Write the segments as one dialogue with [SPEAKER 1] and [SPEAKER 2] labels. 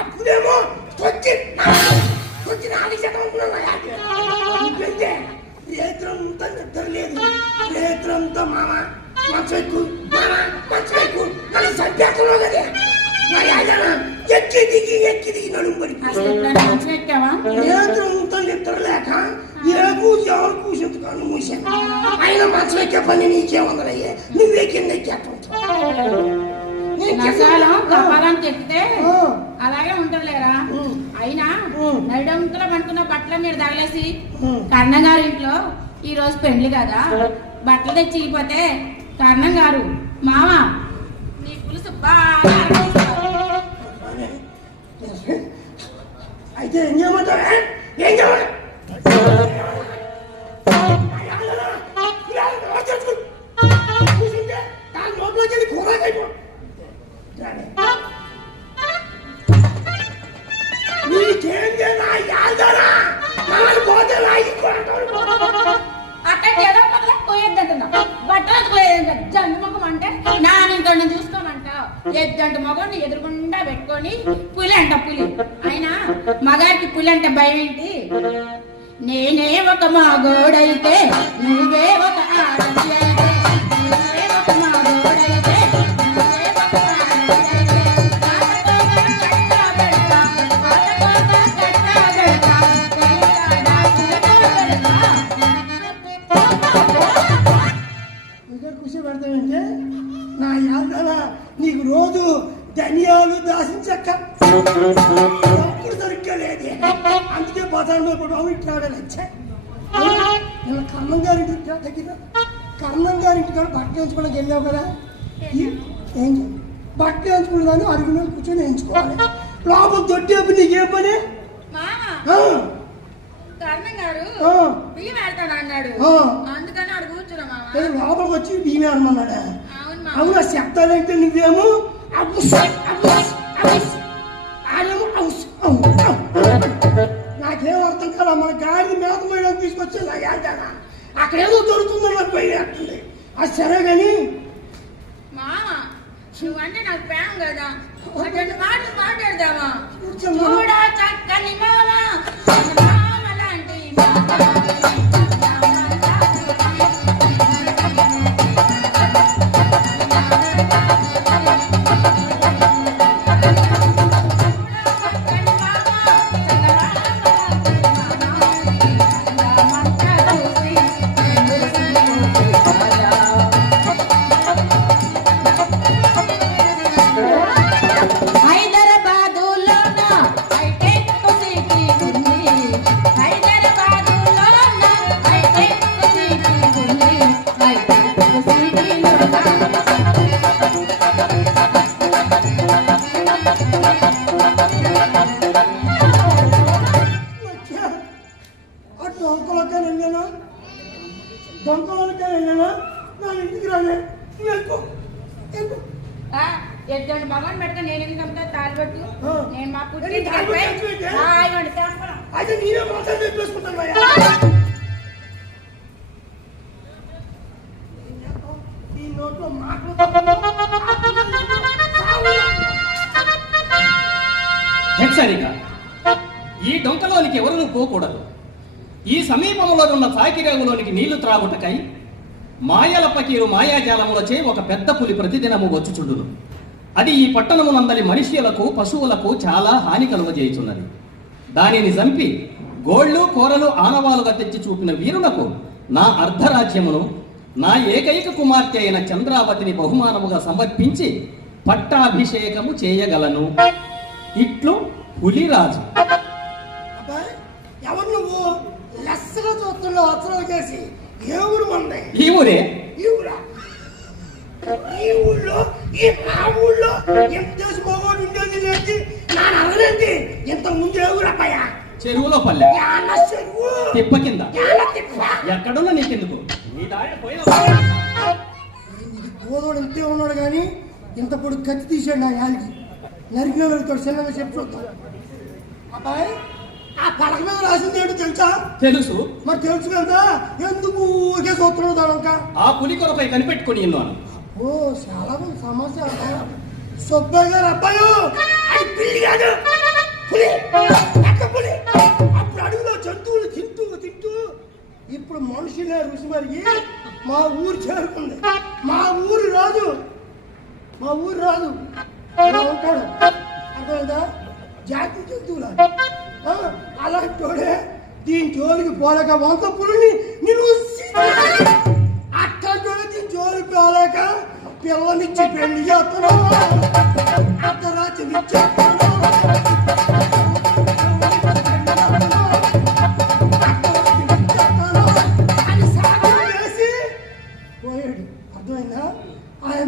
[SPEAKER 1] అప్పుడేమో తొచ్చి తొచ్చి నాలుగు శాతం అనుకున్నాను రేత్రంతా నిద్ర లేదు రేత్రంతా మామ మంచం మామ మంచం నన్ను సంపేస్తున్నావు కదా మరి ఆయన ఎక్కి దిగి ఎక్కి దిగి నడుము పడిపోయి
[SPEAKER 2] అసలు
[SPEAKER 1] నిద్ర లేక కన్ను మూసాను ఆయన మంచం ఎక్కే పని నీకేముందరయ్యే నువ్వే కింద ఆ.
[SPEAKER 2] అలాగే ఉంటదిలేరా
[SPEAKER 1] ఉం.
[SPEAKER 2] అయినా
[SPEAKER 1] ఉం.
[SPEAKER 2] నడిడంకులో పడుకున్న బట్టలు మీరు తగలేసి. కర్ణం గారి ఇంట్లో ఈ రోజు పెండ్లి కదా బట్టలు తెచ్చి ఇగిపోతే కర్ణం గారు మామ నీ పులుసు బాగా అరగేస్తారు."
[SPEAKER 1] అయితే ఏ? ఏం
[SPEAKER 2] భయం ఏంటి నేనే ఒక మగోడైతే నువ్వే
[SPEAKER 1] కర్ణం గారి ఇంటి కాడ బట్ట వేయించుకోవడానికి వెళ్ళావు కదా ఏం చేయాలి బట్ట వేయించుకున్నాను అరుగు మీద కూర్చొని వేయించుకోవాలి. లోపల నీకే పని?
[SPEAKER 2] అడు కూర్చున్నా మామ.
[SPEAKER 1] ఏ, లోపలికి వచ్చి బియ్యం అన్నమాడా
[SPEAKER 2] అవును మామ.
[SPEAKER 1] అవునా శబ్దాలంటే నువ్వేమో. నాకేం అర్థం కాదు మన గాడి మేత పోయడం తీసుకొచ్చి నా ఏంటనా అక్కడ ఏదో దొరుకుతుందో నాకు పోయి వేస్తుంది అది సరే కానీ
[SPEAKER 2] మామ నువ్వంటే నాకు ప్రేమ కదా అటువంటి మాటలు మాట్లాడదామా
[SPEAKER 1] కూర్చోమ్మా.
[SPEAKER 2] చూడా చక్కని మామ మామ లాంటి నేను ఎందుకు అమ్ముతా. నేను మా పుట్టి
[SPEAKER 1] ఏంటి? తాళిబొట్టు ఎత్తుకుంటే?
[SPEAKER 2] హాయిగా తెంపడం
[SPEAKER 1] అయితే నేనే మాత్రం చెప్పేసుకుంటాను ఈ నోట్లో మాటలు
[SPEAKER 3] హెచ్చరిక ఈ డొంకలోనికి ఎవరు పోకూడదు. ఈ సమీపంలో ఉన్న సాకిరేవులోనికి నీళ్ళు త్రాగుటకై మాయల పకీరు మాయాజాలములచే ఒక పెద్ద పులి ప్రతిదినము వచ్చుచుండును. అది ఈ పట్టణమునందలి మనుష్యులకు పశువులకు చాలా హాని కలుగజేయుచున్నది. దానిని చంపి గోళ్ళు కూరలు ఆనవాలుగా తెచ్చి చూపిన వీరులకు నా అర్ధరాజ్యమును నా ఏకైక కుమార్తె అయిన చంద్రావతిని బహుమానముగా సమర్పించి పట్టాభిషేకము చేయగలను. ఇట్లు పులిరాజు.
[SPEAKER 1] ఎవరు నువ్వు? లెస్సగా చేసి ఏ ఊరు మంది
[SPEAKER 3] ఈ ఊరే?
[SPEAKER 1] ఈ ఊరా? ఈ ఊళ్ళో ఈ నా ఊళ్ళో ఎంత చేసి మగవాడు ఉండేది లేదు నా అరలేంటి ఇంత ముందు అబ్బాయా?
[SPEAKER 3] చెరువులో పల్లె.
[SPEAKER 1] చెరువు.
[SPEAKER 3] తిప్ప కింద. ఎక్కడున్నా నీకెందుకు?
[SPEAKER 1] గోదోడు ఇంతే ఉన్నాడు కానీ ఇంత పొడి కత్తి తీసాడు నా యాలికి. నరికిన వెళ్తాడు చిన్నగా చెప్పి చూద్దాం. అబ్బాయి ఆ పలక మీద రాసింది ఏంటో తెలుసా?
[SPEAKER 3] తెలుసు.
[SPEAKER 1] మరి తెలుసు కదా? ఎందుకు ఊరికే చూస్తున్నావు దానిక?
[SPEAKER 3] ఆ పులి కొరపై కనిపెట్టుకుని ఉన్నాను.
[SPEAKER 1] ఓ చాలా మంది సమస్య సుబ్బయ్య గారు అబ్బాయి. అది పిల్లి కాదు. పులి. అక్క పులి. అప్పుడు అడవిలో జంతువులు తింటూ తింటూ ఇప్పుడు మనుషులే రుచి మరిగి మా ఊరు చేరుకుంది. మా ఊరు రాజు. మా ఊరు రాజు. ఉంటాడు. అర్థమైందా? జాతి జంతువులు. అలా అలాంటోడే దీని జోలికి పోలేక వంత పులిని నేను అట్ట దీని జోలికి పోలేక పిల్లనిచ్చి పెళ్ళి చేస్తాను అర్ధరాత్రి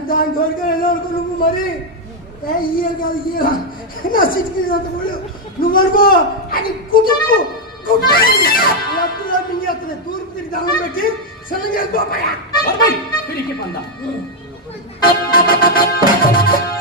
[SPEAKER 1] దాని జోలికి వెళ్ళానుకో నువ్వు మరి ఏ ఇయ్య కాదు ఇయ్య నా సిటికి నువ్వు అనుకో అది కుటుంబు మింగేస్తుంది తూర్పు తిరిగి దండం పెట్టి సెలవు చేసుకోపోయా
[SPEAKER 3] పిరికి Thank you.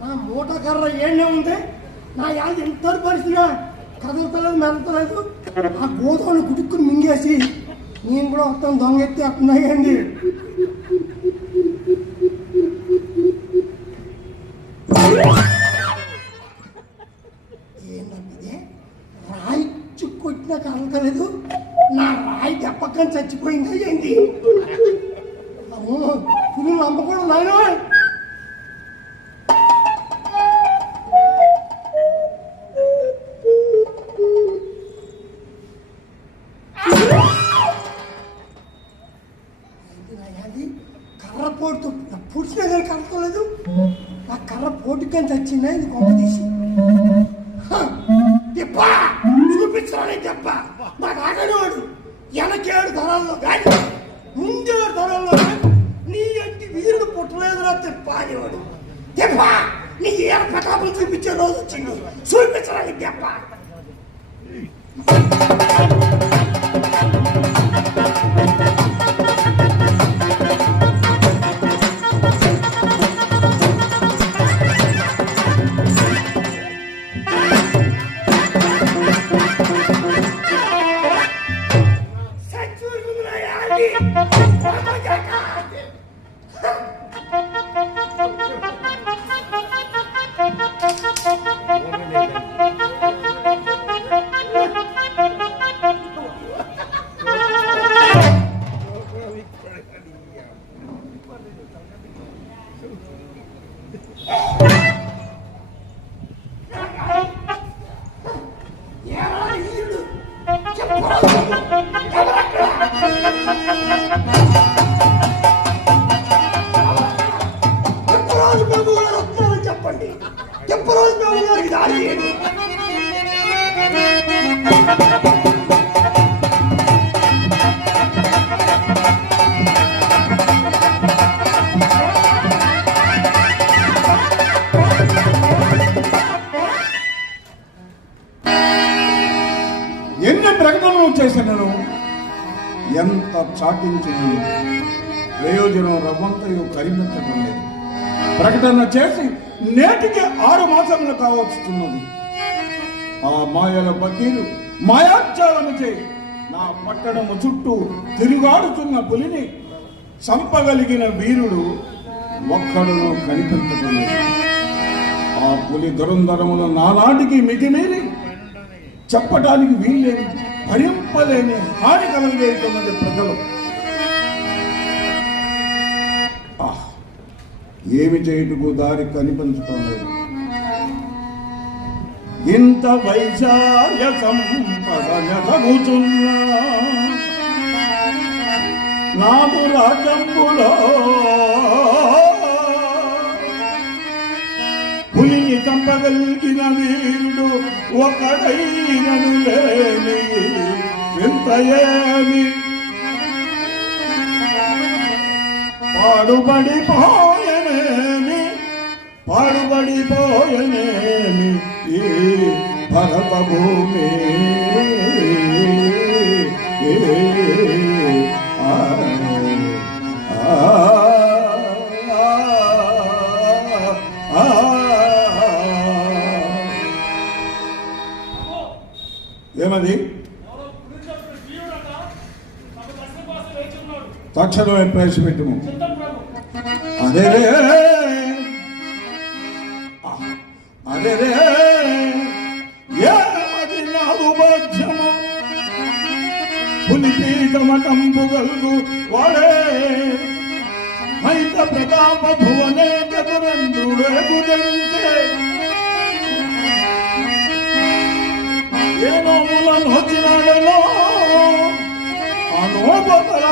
[SPEAKER 1] నా మూట కర్ర ఏళ్ళే ఉంది? నా యాది ఎంత పరిస్థితిగా కదలతలేదు మెదలతలేదు? ఆ గోధుమలు గుడుక్కుని మింగేసి నేను కూడా మొత్తం దొంగెత్తి అట్టున్నాయండి నమ్మకూడదు నాయన. అది కర్ర పోటు. పుడిచినా కానీ కలుసుకోలేదు ఆ కర్ర పోటు కానీ ఇది గొప్ప తీసి. దెబ్బ చూపించాలి దెబ్బ పుట్టలేదురా తెప్ప అనేవాడు దెబ్బ నీ ఏ ప్రతాపం చూపించే రోజు వచ్చింది
[SPEAKER 4] ఎన్ని ప్రకటనలు చేశాను ఎంత చాటించినను? ప్రయోజనం రవ్వంతయు కరిగించడం లేదు. ప్రకటన చేసి నేటికి ఆరు మాసములు కావచ్చుతున్నది. ఆ మాయల బకీలు మాయాచారము చేయి. నా పట్టణము చుట్టూ తిరుగాడుతున్న పులిని చంపగలిగిన వీరుడు ఒక్కడును కనిపించడం ఆ పులి దురంధరములు నానాటికి మితిమీరి చెప్పడానికి వీల్లేని భరింపలేని హాని కలగజేస్తున్నది ప్రజలు. ఏమి చేయుటకు దారి కనిపించటం లేదు ఇంత వైశాల్య సంపద నెతగుచున్నా నాకు రాజంబులో పులిని చంపగలిగిన వీరుడు ఒకడైనను లేని ఎంత ఏమి? పాడుబడిపోయనేమి పాడుబడిపోయనేమి ఈ భరత భూమి ఏ, ఆ, ఆ, ఆ, ఆ. ఏమది? తక్షణమే ప్రవేశపెట్టుము. అదే పులిపీతమటంపు వాడే. మైత ప్రతాప భువనే చతురందుడే గురించే ఏ నోములను వచ్చినాడనో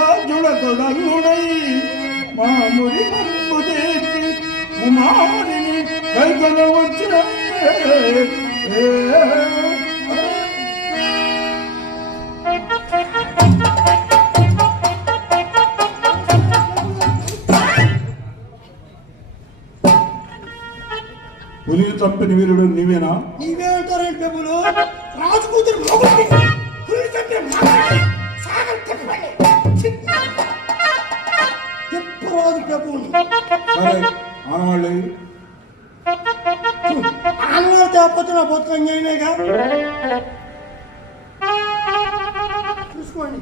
[SPEAKER 4] అనోపరాజుడతడల్లుడై మామురి పంపు దేచి ఉమామణిని కైకొన వచ్చిన చంపిన వీరుడు నీవేనా?
[SPEAKER 1] ప్రభులు? ప్రభువుని.
[SPEAKER 4] సరే ఆనవాళ్ళు
[SPEAKER 1] ఆనవాళ్ళు తేకపోతే నా బతుకం చేయలేగా చూసుకోండి.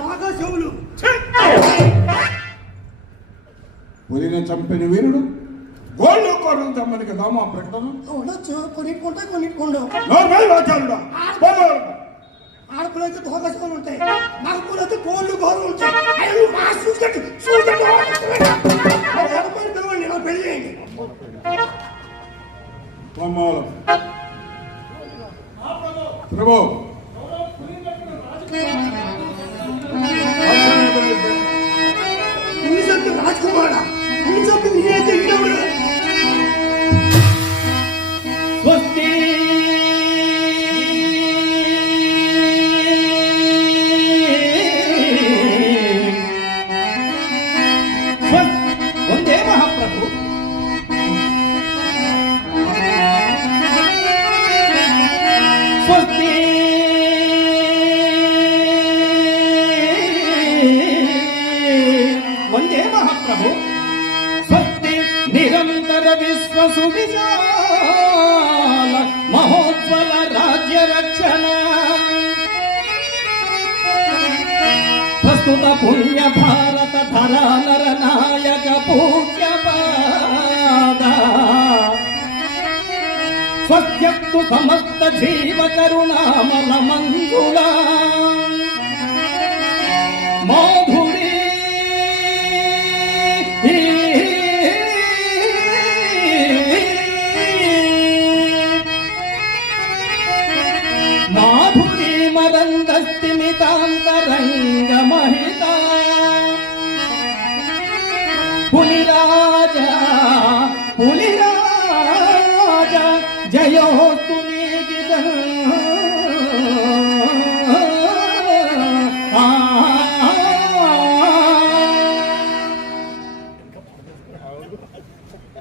[SPEAKER 1] బాగా చెవులు.
[SPEAKER 4] పులిని చంపిన వీరుడు గోళ్ళు కొడుకు తమ్మని కదా మా ప్రకటన?
[SPEAKER 1] ఉండొచ్చు
[SPEAKER 4] నోర్మల్ వాచాలుడా
[SPEAKER 1] ఆడపిల్లైతే దోగ చెవులు ఉంటాయి. మగపులైతే గోళ్ళు గోళ్ళు ఉంటాయి. అయ్యో మా చూసుకెట్టు చూసుకెట్టు పిలవండి నా పెళ్ళి చేయండి.
[SPEAKER 4] ప్రభు.
[SPEAKER 3] మహాప్రభు. స్వస్తి నిరంతర విశ్వసు విశాల మహోజ్వల రాజ్య రక్షణ. ప్రస్తుత పుణ్య భారత ధరానర నాయక పూజ్య పాద. స్వస్త్యక్తు సమస్త జీవ కరుణామల మంజులా.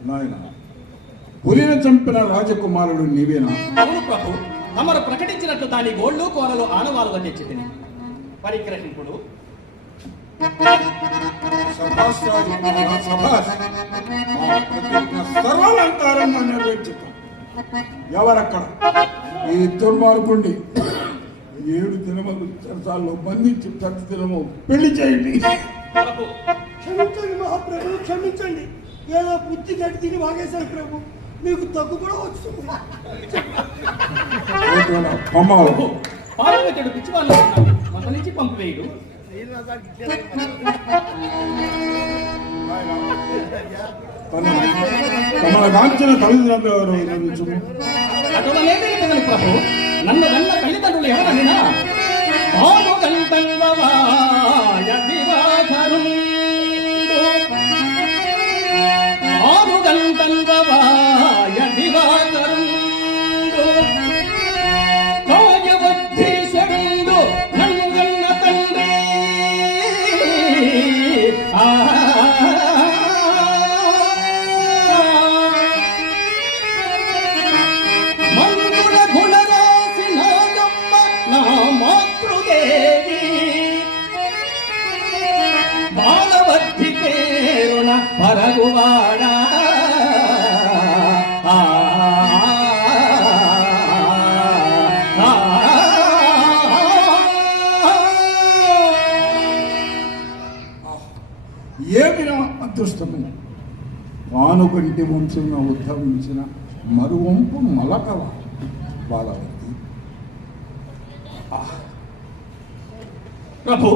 [SPEAKER 4] నాయన పులిని చంపిన రాజకుమారుడు నీవేనా?
[SPEAKER 3] అవును ప్రభు. తమరు ప్రకటించినట్టు దాని గోళ్ళు కోరలు ఆనవాలుగా తెచ్చి తిని పరిగ్రహింపుడు.
[SPEAKER 4] సర్వాలంకారంగా నెరవేర్చుతాం ఎవరక్కడ? ఈ దుర్మార్గుణ్ణి. ఏడు దినములు చెరసాల్లో బంధించి ప్రతి దినము పెళ్ళి చేయండి.
[SPEAKER 1] క్షమించండి మహాప్రభు క్షమించండి. ఏదో బుద్ధి గట్టి తిని వాగేశాను ప్రభు. మీకు తగ్గు కూడా వస్తుంది.
[SPEAKER 3] పార్వతుడు పిచ్చి వాళ్ళు మొదల నుంచి పంపివేయుడు
[SPEAKER 4] తమను కాంచిన తల్లిదండ్రులు ఎవరు?
[SPEAKER 3] తెలిపదను ప్రభు నన్ను వెన్న తల్లిదండ్రులు ఎవరనినా?
[SPEAKER 4] Baba. పానుకంటి వంశంగా ఉద్భవించిన మరువంపు మలకవ బాలవతి.
[SPEAKER 3] ప్రభు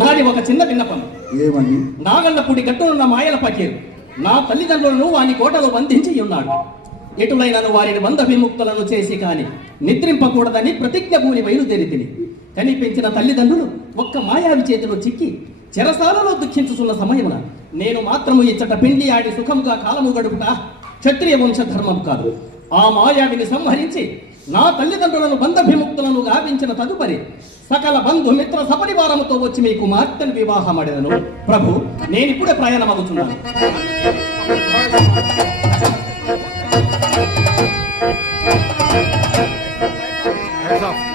[SPEAKER 3] నాది ఒక చిన్న విన్నపం.
[SPEAKER 4] ఏమని?
[SPEAKER 3] నాగళ్ళపూడి గట్టునున్న మాయల పకీరు నా తల్లిదండ్రులను వాని కోటలో బంధించి ఉన్నాడు. ఎటులైనను వారిని బంధ విముక్తులను చేసి కాని నిద్రింపకూడదని ప్రతిజ్ఞ భూమి బయలుదేరి కనిపించిన తల్లిదండ్రులు ఒక్క మాయావి చేతిలో చిక్కి చెరసాలలో దుఃఖించుచున్న సమయమున నేను మాత్రము ఇచ్చట పిండి ఆడి సుఖముగా కాలము గడుపుట క్షత్రియ వంశ ధర్మం కాదు. ఆ మాయావిని సంహరించి నా తల్లిదండ్రులను బంధ విముక్తులను గావించిన తదుపరి సకల బంధు మిత్ర సపరివారముతో వచ్చి మీ కుమార్తెను వివాహమడెదను ప్రభు నేను ఇప్పుడే ప్రయాణమవుతున్నాను
[SPEAKER 4] ఆ